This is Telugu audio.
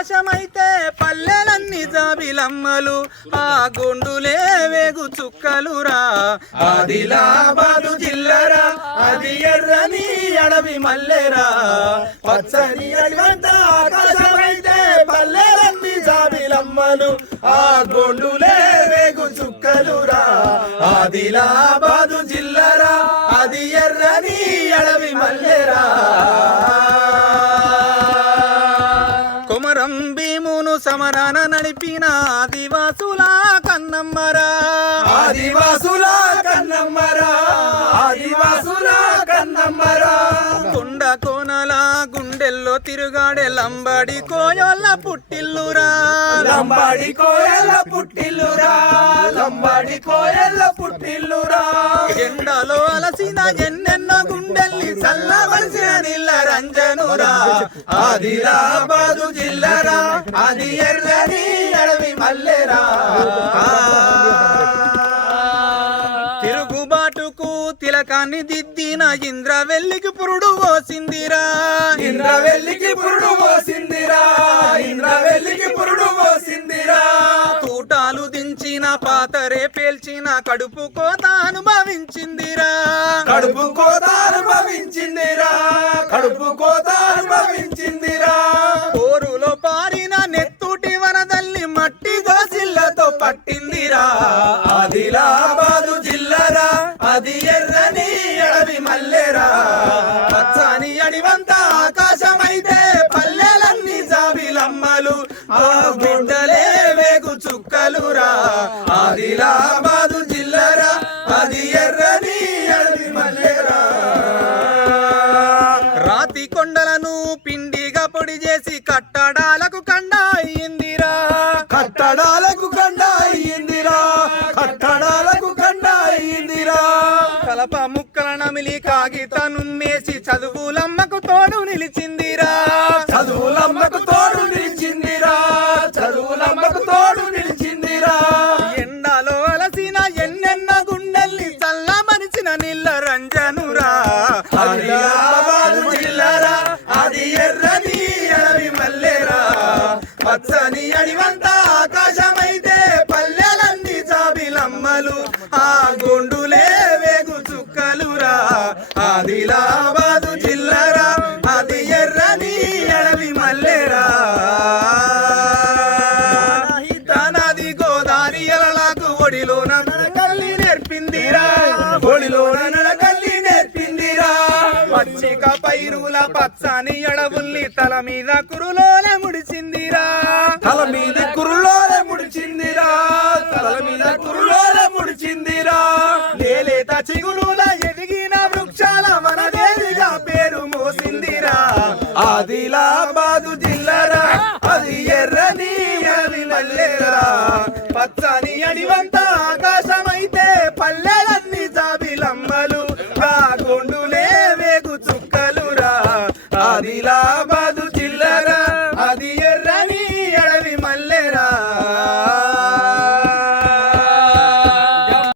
ఆకాశమైతే పల్లెలన్నీ జాబిలమ్మలు. ఆ గుండులే వేగు చుక్కలురా. ఆదిలాబాదు జిల్లరా అది ఎర్రని అడవి మల్లెరా. పచ్చని అడివంత ఆకాశమైతే పల్లెలన్నీ జాబిలమ్మలు. ఆ గుండులే వేగు చుక్కలురా. ఆదిలాబాదు జిల్లరా అది ఎర్రని అడవి మల్లెరా. నడిపిన ఆదివాసుల కన్నమ్మరా. ఆదివాసుల కన్నమ్మరా. ఆదివాసుల కన్నమ్మరా. కొండ కోనల గుండెల్లో తిరుగాడే లంబడి కోయొల్ల పుట్టిల్లురా. లంబాడి కోయల పుట్టిల్లురా. లంబాడి కోయల పుట్టిల్లురా. ఎండలో అలసిన ఎన్నెన్నో గుండెల్ని చల్లవలసిన నీళ్ళ రంజనురా. ఆదిలాబాదు జిల్లరా. అది ఎర్రని మల్లెరా తిరుగుబాటుకు తిలకాన్ని దిద్దిన ఇంద్రవెల్లికి పురుడు పోసిందిరా. ఇంద్రవెల్లికి పురుడు పోసిందిరా. ఇంద్రవెల్లికి పురుడు పోసిందిరా. తూటాలు దించిన పాతరే పేల్చిన కడుపు కోత అనుభవించిందిరా. కడుపు కోత అనుభవించిందిరా. కడుపు కోత అనుభవించిందిరా. పచ్చని ఆకాశమైతే పల్లెలన్నీ జాబిలమ్మలు. ఆ గుడ్డలే వేగు చుక్కలురా. ఆదిలాబాదు జిల్లరా అది ఎర్రని అడవి మల్లెరా. రాతి కొండలను పిండిగా పొడి చేసి కట్టడాలకు కండ అయ్యిందిరా కట్టడాలకు ముక్కల నమిలి కాగితను మేసి చదువులమ్మకు తోడు నిలిచిందిరా. చదువులమ్మకు తోడు నిలిచిందిరా. చదువులమ్మకు తోడు నిలిచిందిరా. ఎండలో అలసిన ఎన్నెన్న గుండెల్ని చల్లమరిచిన నీళ్ళ రంజనురా. ఆదిలాబాదు జిల్లరా అది ఎర్రని అడవి మల్లెరా. పచ్చని అడివంత ఆకాశమైతే పల్లెలన్నీ జాబిలమ్మలు. ఆ గుండులే ఆదిలాబాదు జిల్లరా అది ఎర్రని అడవి మల్లెరా. నది గోదారి ఎలలకు ఒడిలోన నడకల్లి నేర్పిందిరా. ఒడిలోన నడకల్లి నేర్పిందిరా. పచ్చిక పైరుల పచ్చని అడవుల్ని తల మీద కురులోనే ముడిచిందిరా తల మీద కమ్మలు ఆ కొండులే వేగు చుక్కలురా. ఆదిలాబాదు